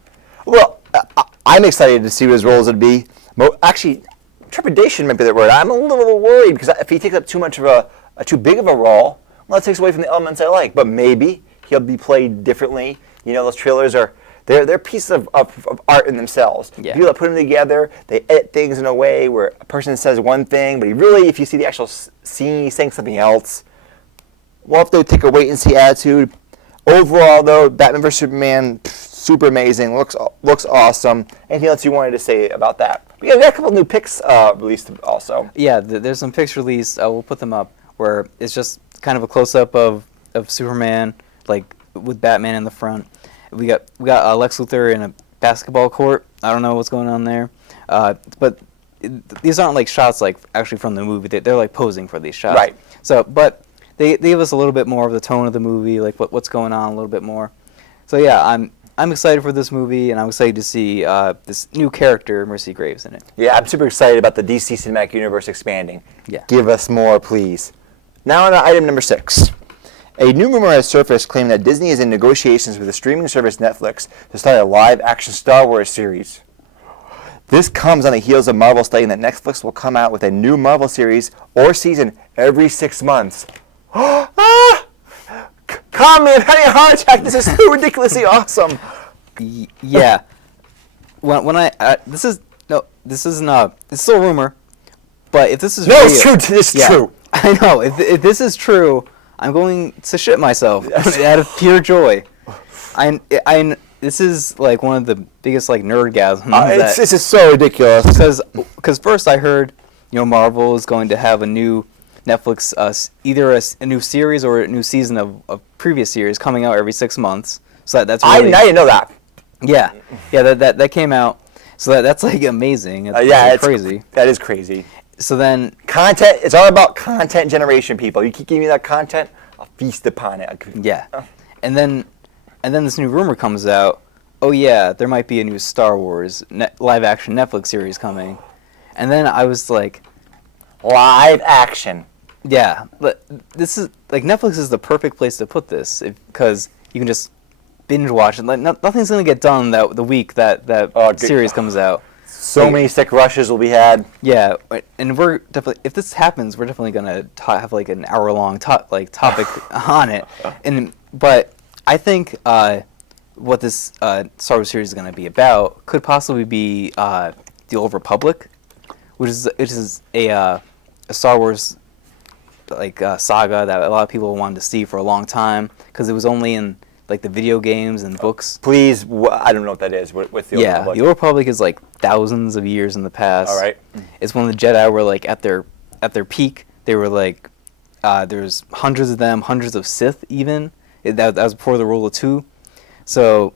Well, I'm excited to see what his role is going to be. Actually, trepidation might be the word. I'm a little worried because if he takes up too much of a too big of a role, well, that takes away from the elements I like. But maybe he'll be played differently. You know, those trailers they're pieces of art in themselves. Yeah. People that put them together, they edit things in a way where a person says one thing, but he really, if you see the actual scene, he's saying something else. We'll have to take a wait and see attitude. Overall, though, Batman vs Superman, super amazing. Looks awesome. Anything else you wanted to say about that? We got a couple new pics released also. Yeah, there's some pics released. We'll put them up where it's just kind of a close up of Superman, like with Batman in the front. We got Lex Luthor in a basketball court. I don't know what's going on there, but these aren't like shots like actually from the movie. They're like posing for these shots. Right. So, but they give us a little bit more of the tone of the movie, like what's going on a little bit more. So yeah, I'm excited for this movie, and I'm excited to see this new character, Mercy Graves, in it. Yeah, I'm super excited about the DC Cinematic Universe expanding. Yeah. Give us more, please. Now on to item number 6. A new rumor has surfaced claiming that Disney is in negotiations with the streaming service Netflix to start a live-action Star Wars series. This comes on the heels of Marvel stating that Netflix will come out with a new Marvel series or season every 6 months. Call me, I'm having a heart attack. This is so ridiculously awesome. Yeah. This is not. It's still a rumor, but if this is real, it's true. This is true. I know. If this is true, I'm going to shit myself out of pure joy. This is like one of the biggest like nerdgasms. This is so ridiculous. Because first I heard, Marvel is going to have a new Netflix, either a new series or a new season of previous series coming out every 6 months. So that's really, I didn't know that. Yeah, that came out. So that's like amazing. It's crazy. That is crazy. So then content. It's all about content generation, people. You keep giving me that content, I'll feast upon it. Yeah, and then this new rumor comes out. Oh yeah, there might be a new Star Wars live action Netflix series coming, and then I was like, live action. Yeah, but this is like Netflix is the perfect place to put this because you can just binge watch it. Like nothing's gonna get done the week that series comes out. So Like, many sick rushes will be had. Yeah, and we're definitely, if this happens, we're definitely gonna have like an hour-long topic on it. But I think what this Star Wars series is gonna be about could possibly be the Old Republic, which is a Star Wars saga that a lot of people wanted to see for a long time because it was only in like the video games and books. Please, I don't know what that is. What's the Old Republic? The Old Republic is like thousands of years in the past. All right. It's when the Jedi were like at their peak. They were like there's hundreds of them, hundreds of Sith even. That was before the rule of two. So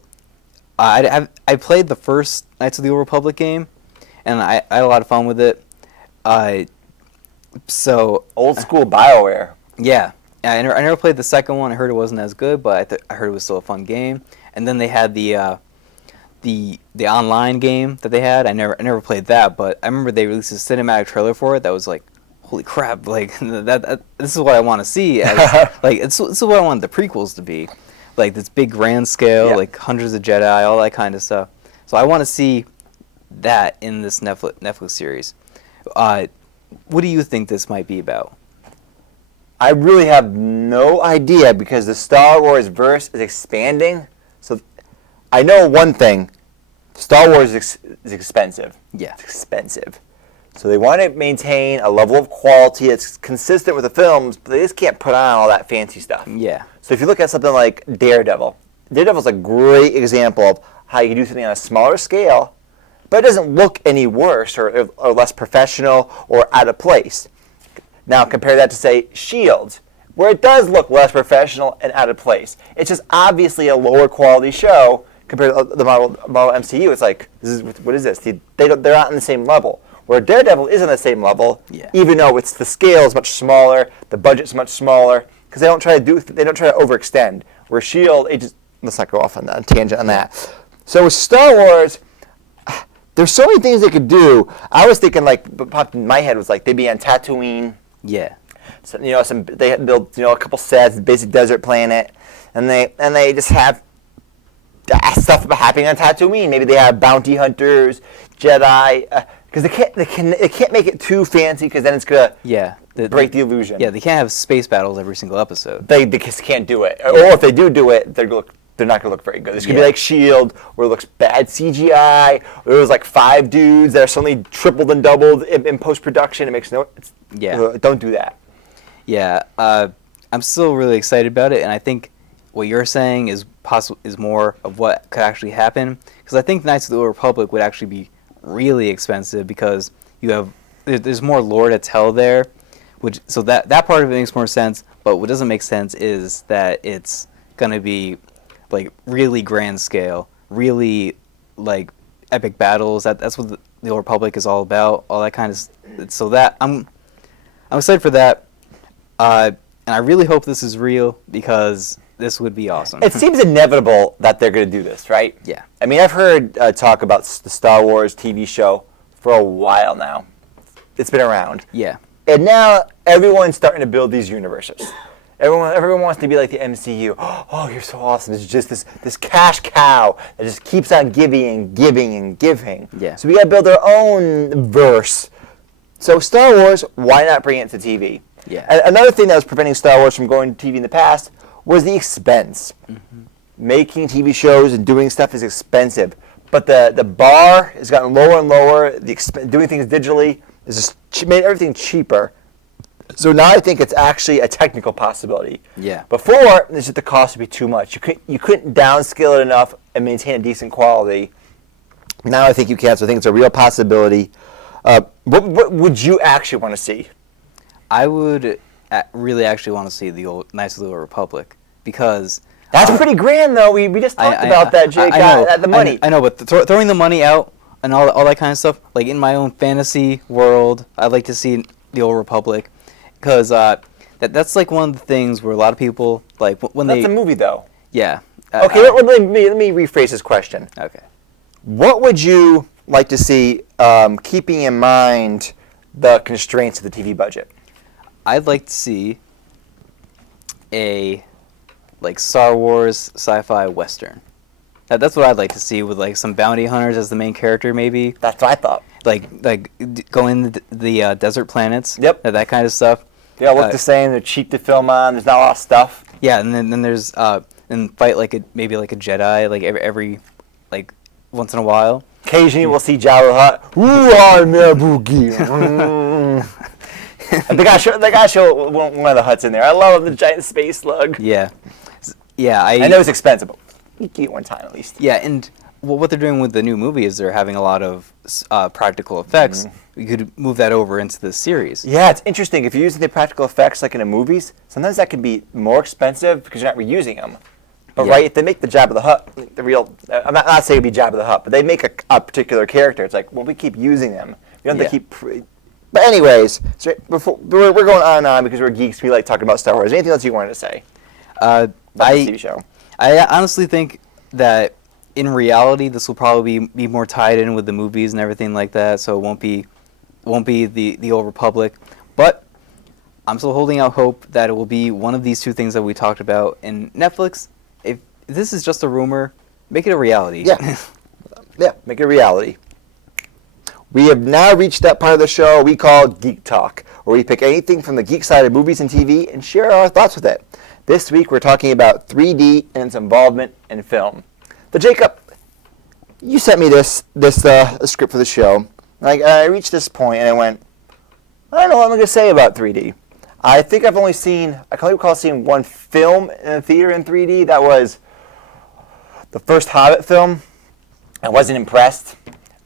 I played the first Knights of the Old Republic game, and I had a lot of fun with it. So Old school BioWare. yeah. I never played the second one. I heard it wasn't as good, but I heard it was still a fun game. And then they had the online game that they had. I never played that, but I remember they released a cinematic trailer for it that was like, holy crap! Like this is what I want to see. This is what I want the prequels to be, like this big grand scale, like hundreds of Jedi, all that kind of stuff. So I want to see that in this Netflix series. What do you think this might be about? I really have no idea because the Star Wars verse is expanding. So I know one thing. Star Wars is expensive. Yeah. It's expensive. So they want to maintain a level of quality that's consistent with the films, but they just can't put on all that fancy stuff. Yeah. So if you look at something like Daredevil's a great example of how you can do something on a smaller scale, but it doesn't look any worse or less professional or out of place. Now compare that to, say, S.H.I.E.L.D., where it does look less professional and out of place. It's just obviously a lower quality show compared to the Marvel MCU. It's like, what is this? They're not on the same level. Where Daredevil is on the same level, even though the scale is much smaller, the budget's much smaller, because they don't try to overextend. Where S.H.I.E.L.D., let's not go off on that tangent on that. So with Star Wars, there's so many things they could do. I was thinking, like, what popped in my head was like they'd be on Tatooine. Yeah. So, they build a couple sets, basic desert planet, and they just have stuff happening on Tatooine. Maybe they have bounty hunters, Jedi, because they can't make it too fancy because then it's gonna break the illusion. Yeah, they can't have space battles every single episode. They just can't do it, or if they do it, they're not gonna look very good. It's gonna be like S.H.I.E.L.D., where it looks bad CGI. Where it was like 5 dudes that are suddenly tripled and doubled in post production. It makes don't do that. Yeah, I'm still really excited about it, and I think what you're saying is more of what could actually happen. Because I think Knights of the Old Republic would actually be really expensive because there's more lore to tell there, so that part of it makes more sense. But what doesn't make sense is that it's gonna be like really grand scale, really like epic battles. That's what the Old Republic is all about. All that kind of so that I'm excited for that, and I really hope this is real because this would be awesome. It seems inevitable that they're going to do this, right? Yeah. I mean, I've heard talk about the Star Wars TV show for a while now. It's been around. Yeah. And now everyone's starting to build these universes. Everyone wants to be like the MCU. Oh, you're so awesome. It's just this cash cow that just keeps on giving and giving and giving. Yeah. So we got to build our own verse. So Star Wars, why not bring it to TV? Yeah. And another thing that was preventing Star Wars from going to TV in the past was the expense. Mm-hmm. Making TV shows and doing stuff is expensive. But the bar has gotten lower and lower. Doing things digitally has just made everything cheaper. So now I think it's actually a technical possibility. Yeah. Before, it's just the cost would be too much. You couldn't downscale it enough and maintain a decent quality. Now I think you can. So I think it's a real possibility. What would you actually want to see? I would really actually want to see the old Knights of the Old Republic because that's pretty grand, though. We just talked about that, Jake. The money. I know, but throwing the money out and all that kind of stuff, like in my own fantasy world, I'd like to see the Old Republic because that's like one of the things where a lot of people like when that's a movie, though. Yeah. Okay, let me rephrase this question. Okay. What would you like to see, keeping in mind the constraints of the TV budget? I'd like to see a Star Wars sci-fi western. That's what I'd like to see with like some bounty hunters as the main character, maybe. That's what I thought. Going the desert planets. Yep. That kind of stuff. They all look the same. They're cheap to film on. There's not a lot of stuff. Yeah, and then there's and fight maybe like a Jedi like every like once in a while. Occasionally we'll see Jabba the Hutt. Ooh, I'm Nabugi. They gotta show one of the Hutts in there. I love the giant space slug. Yeah. Yeah, I know it's expensive, but you can get one time at least. Yeah, and what they're doing with the new movie is they're having a lot of practical effects. You could move that over into this series. Yeah, it's interesting. If you're using the practical effects like in the movies, sometimes that can be more expensive because you're not reusing them. But right, if they make the Jabba the Hutt, the real, I'm not saying it'd be Jabba the Hutt, but they make a particular character. It's like, well, we keep using them. We don't have to keep... But anyways, so we're going on and on because we're geeks. We like talking about Star Wars. Anything else you wanted to say about the TV show? I honestly think that in reality, this will probably be more tied in with the movies and everything like that, so it won't be the Old Republic. But I'm still holding out hope that it will be one of these two things that we talked about. And Netflix, if this is just a rumor, make it a reality. Yeah, yeah, make it a reality. We have now reached that part of the show we call Geek Talk, where we pick anything from the geek side of movies and TV and share our thoughts with it. This week we're talking about 3D and its involvement in film. But Jacob, you sent me this script for the show. I reached this point and I went, I don't know what I'm going to say about 3D. I think I can only recall seeing one film in a theater in 3D. That was the first Hobbit film. I wasn't impressed.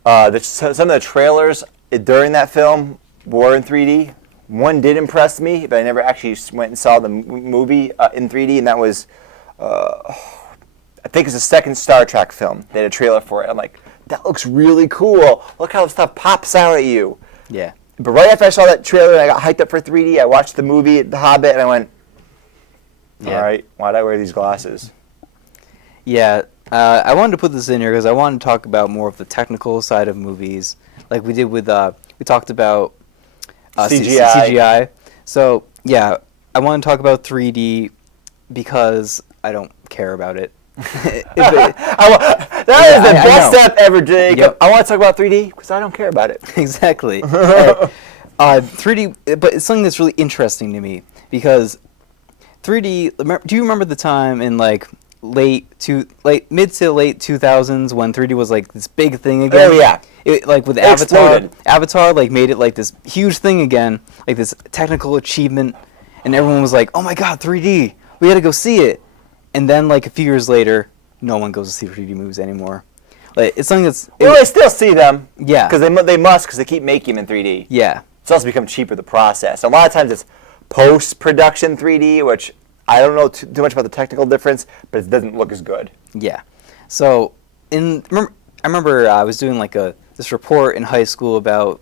Some of the trailers during that film were in 3D. One did impress me, but I never actually went and saw the movie in 3D, and that was, I think it's the second Star Trek film. They had a trailer for it. I'm like, that looks really cool. Look how the stuff pops out at you. Yeah. But right after I saw that trailer and I got hyped up for 3D, I watched the movie, The Hobbit, and I went, all right, why'd I wear these glasses? Yeah. I wanted to put this in here because I wanted to talk about more of the technical side of movies, like we did with we talked about CGI. So yeah, I want to talk about 3D because I don't care about it. That is the best step ever, Jacob. Yep. I want to talk about 3D because I don't care about it. Exactly. 3D, but it's something that's really interesting to me because 3D. Do you remember the time in like mid to late 2000s when 3D was like this big thing again? Oh yeah. Like with Avatar like made it like this huge thing again, like this technical achievement, and everyone was like, "Oh my God, 3D! We got to go see it." And then like a few years later, no one goes to see 3D movies anymore. Like it's something that's they still see them. Yeah. Because they must because they keep making them in 3D. Yeah. It's also become cheaper the process. A lot of times it's post-production 3D, which I don't know too much about the technical difference, but it doesn't look as good. Yeah. So I remember I was doing like this report in high school about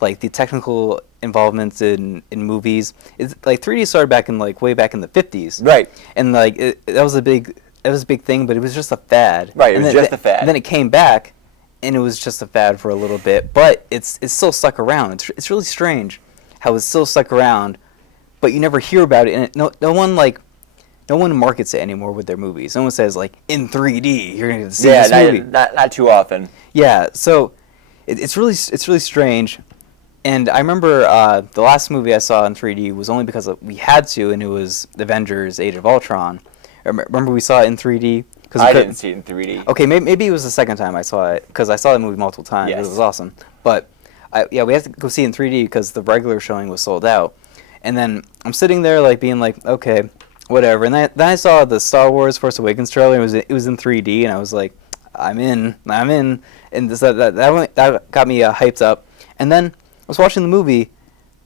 like the technical involvements in movies. It's like 3D started back in like way back in the 50s. Right. And like that was a big thing, but it was just a fad. Right, it was just a fad. And then it came back and it was just a fad for a little bit, but it's still stuck around. It's really strange how it's still stuck around, but you never hear about it, and no one markets it anymore with their movies. No one says like in 3D you're gonna see this movie. Not too often. Yeah, so it's really strange. And I remember the last movie I saw in 3D was only because we had to, and it was Avengers: Age of Ultron. Remember we saw it in 3D? I didn't see it in 3D. Okay, maybe it was the second time I saw it, because I saw the movie multiple times. Yes. It was awesome. But we had to go see it in 3D because the regular showing was sold out. And then I'm sitting there like being like, okay, whatever. And then I saw the Star Wars Force Awakens trailer. It was in 3D, and I was like, I'm in. And that got me hyped up. And then I was watching the movie,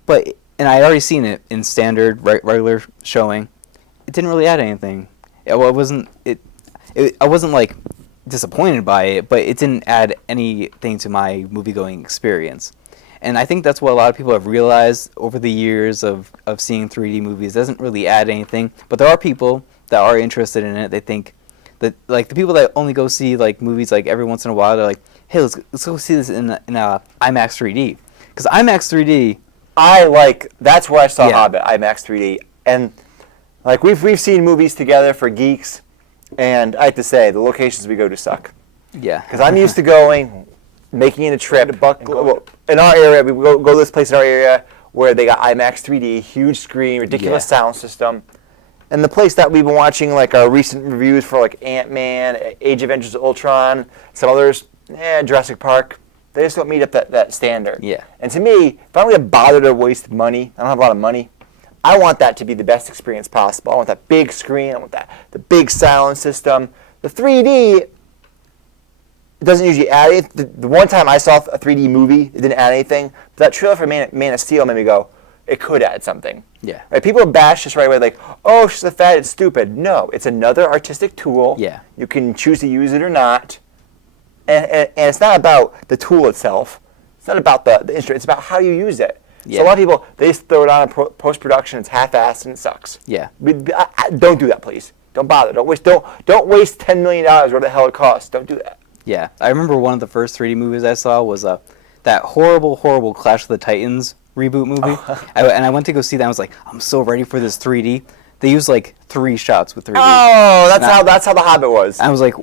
and I had already seen it in standard regular showing. It didn't really add anything. I wasn't like disappointed by it, but it didn't add anything to my movie-going experience. And I think that's what a lot of people have realized over the years of seeing 3D movies. It doesn't really add anything, but there are people that are interested in it. They think that, like, the people that only go see like movies like every once in a while, they're like, hey, let's go see this in IMAX 3D. Because IMAX 3D, that's where I saw Hobbit, IMAX 3D, and like we've seen movies together for geeks, And I have to say, the locations we go to suck. Yeah. Because I'm used to making it a trip. In our area, we go to this place in our area where they got IMAX 3D, huge screen, ridiculous sound system. And the place that we've been watching, like our recent reviews for like Ant-Man, Age of Adventures of Ultron, some others, Jurassic Park, they just don't meet up that standard. Yeah. And to me, if I'm going to bother to waste money, I don't have a lot of money, I want that to be the best experience possible. I want that big screen, I want the big sound system. The 3D, it doesn't usually add anything. The one time I saw a 3D movie, it didn't add anything. But that trailer for Man of Steel made me go, it could add something. Yeah. Right? People bash this right away, like, oh, she's a fad, it's stupid. No, it's another artistic tool. Yeah. You can choose to use it or not. And it's not about the tool itself. It's not about the instrument. It's about how you use it. Yeah. So a lot of people, they just throw it on in post-production. It's half-assed and it sucks. Yeah. Don't do that, please. Don't bother. Don't waste $10 million, whatever the hell it costs. Don't do that. Yeah. I remember one of the first 3D movies I saw was that horrible Clash of the Titans reboot movie. And I went to go see that. I was like, I'm so ready for this 3D. They used like 3 shots with 3D. Oh, that's how The Hobbit was. I was like,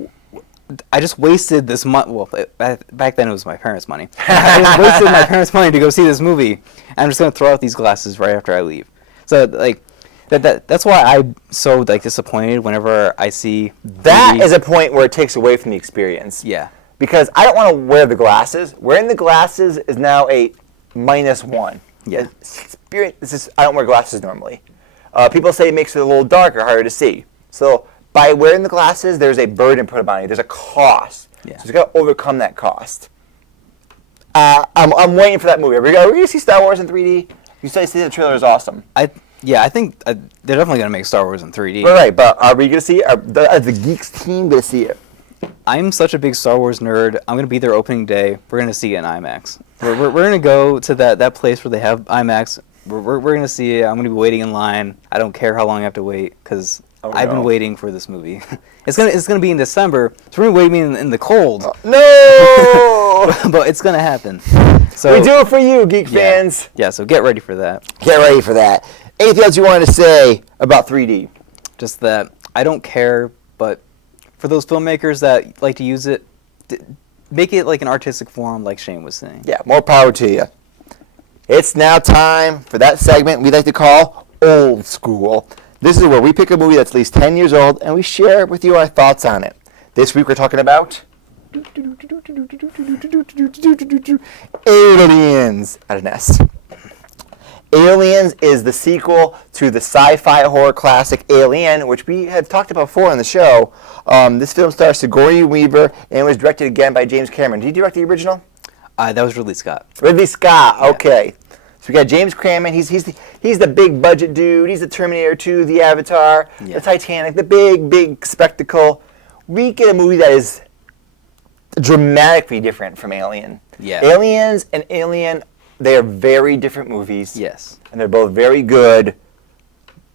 I just wasted this money. Well, back then it was my parents' money. I just wasted my parents' money to go see this movie. And I'm just gonna throw out these glasses right after I leave. So like, that's why I'm so like disappointed whenever I see That 3D. is a point where it takes away from the experience. Yeah. Because I don't want to wear the glasses. Wearing the glasses is now a -1. Yeah. I don't wear glasses normally. People say it makes it a little darker, harder to see. So by wearing the glasses, there's a burden put upon you. There's a cost. Yeah. So you got to overcome that cost. I'm waiting for that movie. Are we going to see Star Wars in 3D? You say the trailer is awesome. I think they're definitely gonna make Star Wars in 3D. Right, but are we going to see it? Are the Geeks team going to see it? I'm such a big Star Wars nerd. I'm gonna be there opening day. We're gonna see it in IMAX. We're gonna go to that place where they have IMAX. We're gonna see it. I'm gonna be waiting in line. I don't care how long I have to wait because I've been waiting for this movie. It's gonna be in December. So we're gonna be waiting in the cold. No! But it's gonna happen. So We do it for you, Geek fans. Yeah. So get ready for that. Get ready for that. Anything else you wanted to say about 3D? Just that I don't care, but for those filmmakers that like to use it, make it like an artistic form, like Shane was saying. Yeah, more power to you. It's now time for that segment we like to call Old School. This is where we pick a movie that's at least 10 years old and we share with you our thoughts on it. This week we're talking about Aliens at an S. Aliens is the sequel to the sci-fi horror classic Alien, which we had talked about before on the show. This film stars Sigourney Weaver and was directed again by James Cameron. Did he direct the original? That was Ridley Scott. Ridley Scott, okay. So we got James Cameron. He's the big budget dude. He's the Terminator 2, the Avatar, the Titanic, the big spectacle. We get a movie that is dramatically different from Alien. Yeah. Aliens and Alien, they are very different movies. Yes. And they're both very good.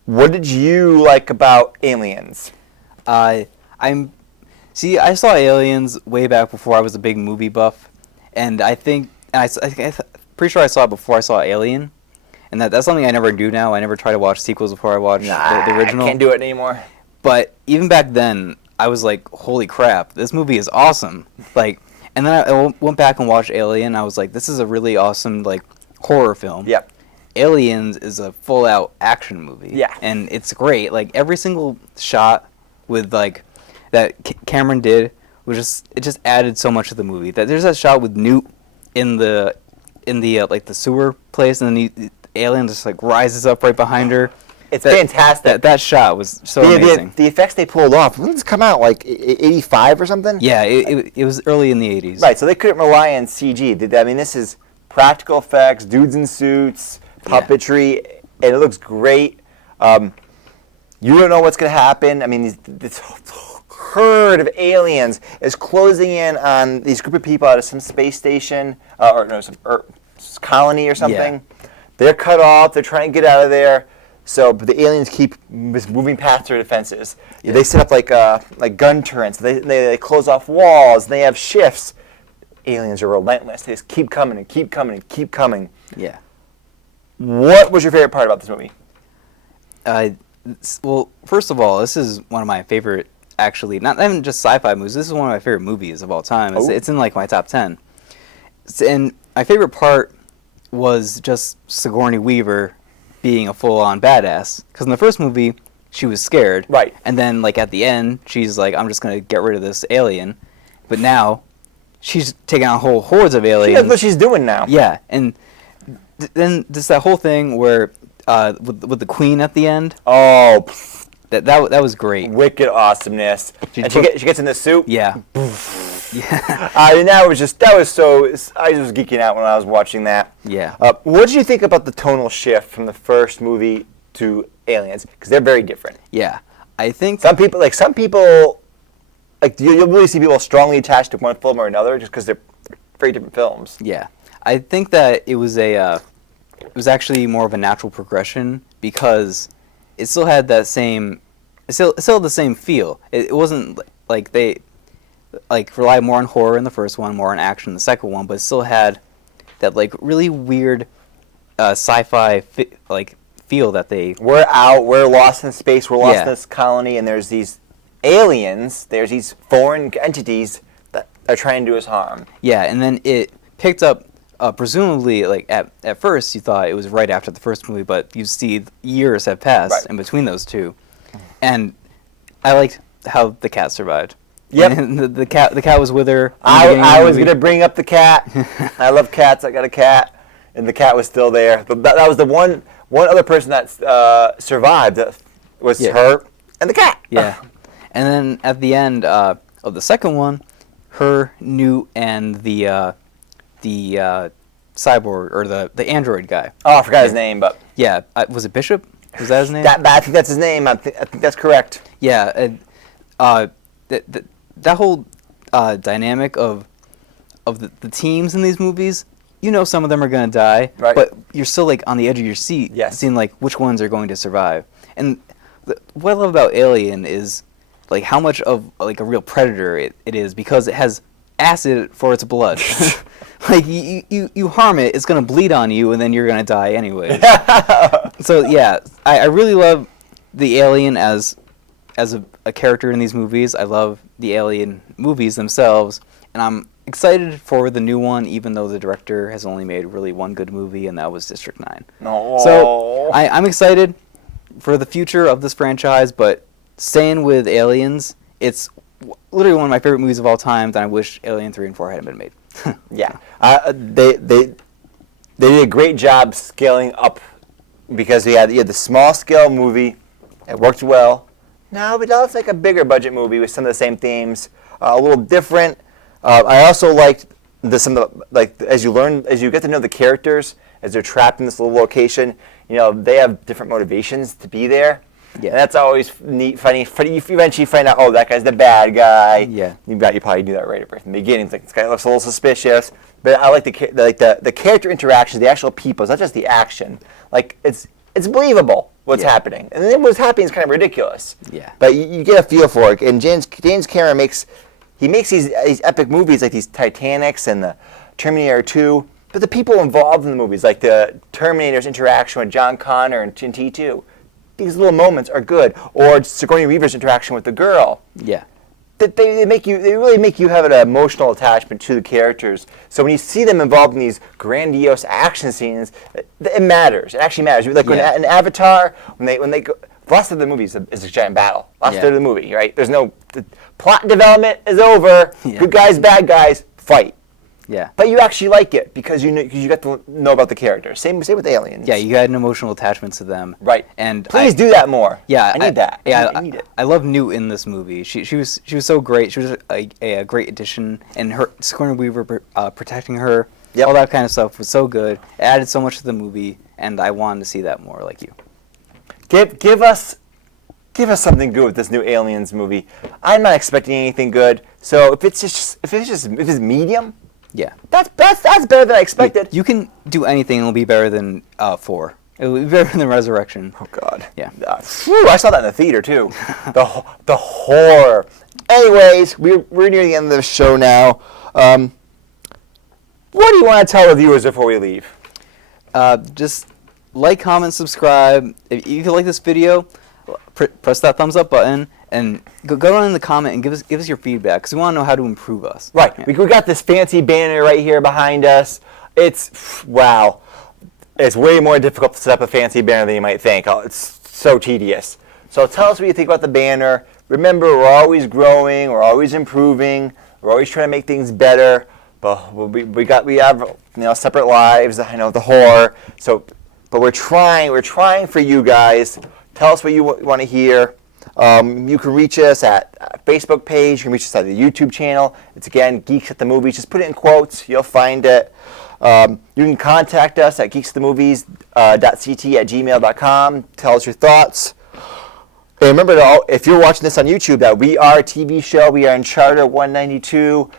What did you like about Aliens? I saw Aliens way back before I was a big movie buff, and I think pretty sure I saw it before I saw Alien, and that's something I never do now. I never try to watch sequels before I watch the original. I can't do it anymore. But even back then, I was like, "Holy crap, this movie is awesome!" Like, and then I went back and watched Alien. And I was like, "This is a really awesome like horror film." Yep. Aliens is a full-out action movie. Yeah. And it's great. Like every single shot with like that Cameron did was it just added so much to the movie. That there's that shot with Newt in the like the sewer place, and then the alien just like rises up right behind her. It's fantastic. That shot was so amazing. The effects they pulled off. When did this come out? Like 85 or something? Yeah, it was early in the 80s. Right, so they couldn't rely on CG. I mean, this is practical effects, dudes in suits, puppetry, and it looks great. You don't know what's going to happen. I mean, this herd of aliens is closing in on these group of people out of some space station, some colony or something. Yeah. They're cut off. They're trying to get out of there. But the aliens keep moving past their defenses. Yeah. They set up like gun turrets. They close off walls. And they have shifts. Aliens are relentless. They just keep coming and keep coming and keep coming. Yeah. What was your favorite part about this movie? Well, first of all, this is one of my favorite actually not even just sci-fi movies. This is one of my favorite movies of all time. It's in like my top 10. And my favorite part was just Sigourney Weaver being a full-on badass. Because in the first movie, she was scared. Right. And then, like, at the end, she's like, I'm just going to get rid of this alien. But now, she's taking on whole hordes of aliens. That's what she's doing now. Yeah. And then just that whole thing where, with the queen at the end. Oh, That was great. Wicked awesomeness. And she gets in the suit. Yeah. Yeah. And that was so. I was geeking out when I was watching that. Yeah. What did you think about the tonal shift from the first movie to Aliens? Because they're very different. Yeah. I think Some people, you'll really see people strongly attached to one film or another just because they're very different films. Yeah. I think that it was actually more of a natural progression because it still had that same. It still had the same feel. It wasn't like they relied more on horror in the first one, more on action in the second one, but it still had that like really weird sci-fi feel that they. We're lost in space. We're lost in this colony, and there's these aliens. There's these foreign entities that are trying to do us harm. Yeah, and then it picked up. Presumably, like at first, you thought it was right after the first movie, but you see years have passed in between those two, and I liked how the cat survived. Yep, and the cat was with her. I was gonna bring up the cat. I love cats. I got a cat, and the cat was still there. That was the one other person that survived. Was her and the cat. Yeah, and then at the end of the second one, her, Newt, and the cyborg or the android guy. Oh, I forgot his name, but yeah, was it Bishop? Was that his name? I think that's his name. I think that's correct. Yeah, that whole dynamic of the teams in these movies. You know, some of them are gonna die, right. But you're still like on the edge of your seat, seeing like which ones are going to survive. And what I love about Alien is like how much of like a real predator it is because it has acid for its blood. Like you harm it, it's gonna bleed on you, and then you're gonna die anyway. So yeah, I really love the alien as a character in these movies. I love the Alien movies themselves, and I'm excited for the new one, even though the director has only made really one good movie, and that was District 9. Oh. So I'm excited for the future of this franchise, but staying with Aliens, it's literally one of my favorite movies of all time, and I wish Alien 3 and 4 hadn't been made. Yeah. They did a great job scaling up because you had the small scale movie. It worked well. Now it's like a bigger budget movie with some of the same themes, a little different. I also liked as you get to know the characters as they're trapped in this little location. You know, they have different motivations to be there. Yeah. And that's always neat, funny. You eventually find out, oh, that guy's the bad guy. Yeah. You probably knew that right from the beginning. It's like, this guy looks a little suspicious. But I like the character interactions, the actual people. It's not just the action. Like, it's believable what's happening. And then what's happening is kind of ridiculous. Yeah. But you get a feel for it. And James Cameron makes these epic movies like these Titanics and the Terminator 2. But the people involved in the movies, like the Terminator's interaction with John Connor in T2, these little moments are good. Or Sigourney Weaver's interaction with the girl. Yeah. They really make you have an emotional attachment to the characters. So when you see them involved in these grandiose action scenes, it matters. It actually matters. Like when in Avatar, when they go, the last of the movie is a giant battle. Last third of the movie, right? There's no plot development is over. Yeah. Good guys, bad guys, fight. Yeah. But you actually like it because you got to know about the characters. Same with Aliens. Yeah, you had an emotional attachment to them. Right. And please do that more. Yeah, I need that. Yeah, I need it. I love Newt in this movie. She was so great. She was a great addition, and her Sigourney Weaver protecting her. Yep. All that kind of stuff was so good. It added so much to the movie, and I wanted to see that more. Like you. Give us something good with this new Aliens movie. I'm not expecting anything good. So if it's medium. Yeah, that's better than I expected. You can do anything; it'll be better than 4. It'll be better than Resurrection. Oh God. Yeah. I saw that in the theater too. the horror. Anyways, we're near the end of the show now. What do you want to tell the viewers before we leave? Just like, comment, subscribe. If you like this video, press that thumbs up button, And go down in the comment and give us your feedback because we want to know how to improve us. Right. Yeah. We got this fancy banner right here behind us. It's, wow. It's way more difficult to set up a fancy banner than you might think. It's so tedious. So tell us what you think about the banner. Remember, we're always growing. We're always improving. We're always trying to make things better. But we have separate lives. I know the horror. So, but we're trying for you guys. Tell us what you want to hear. You can reach us at Facebook page. You can reach us at the YouTube channel. It's again Geeks at the Movies. Just put it in quotes. You'll find it. You can contact us at geeksatthemovies.ct@gmail.com. Tell us your thoughts. And remember, if you're watching this on YouTube, that we are a TV show. We are in Charter 192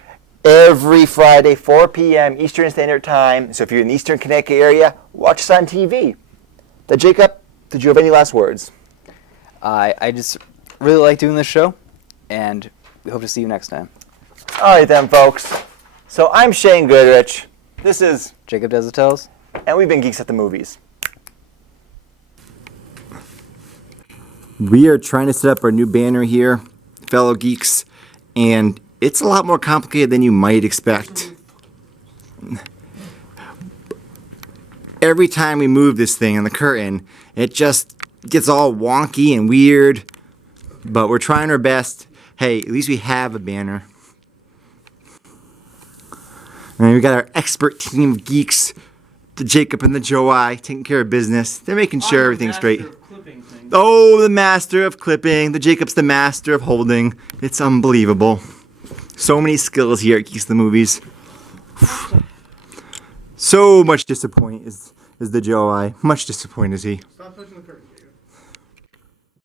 every Friday, 4 p.m. Eastern Standard Time. So if you're in the Eastern Connecticut area, watch us on TV. Jacob, did you have any last words? I just really like doing this show, and we hope to see you next time. All right then, folks. So I'm Shane Goodrich. This is Jacob Desitels. And we've been Geeks at the Movies. We are trying to set up our new banner here, fellow geeks, and it's a lot more complicated than you might expect. Every time we move this thing on the curtain, it just gets all wonky and weird, but we're trying our best. Hey, at least we have a banner. And we got our expert team of geeks, the Jacob and the Joe I, taking care of business. They're making sure everything's straight. Oh, the master of clipping. The Jacob's the master of holding. It's unbelievable. So many skills here at Geeks at the Movies. So much disappoint is the Joe I. Much disappointed is he. Stop touching the curtain.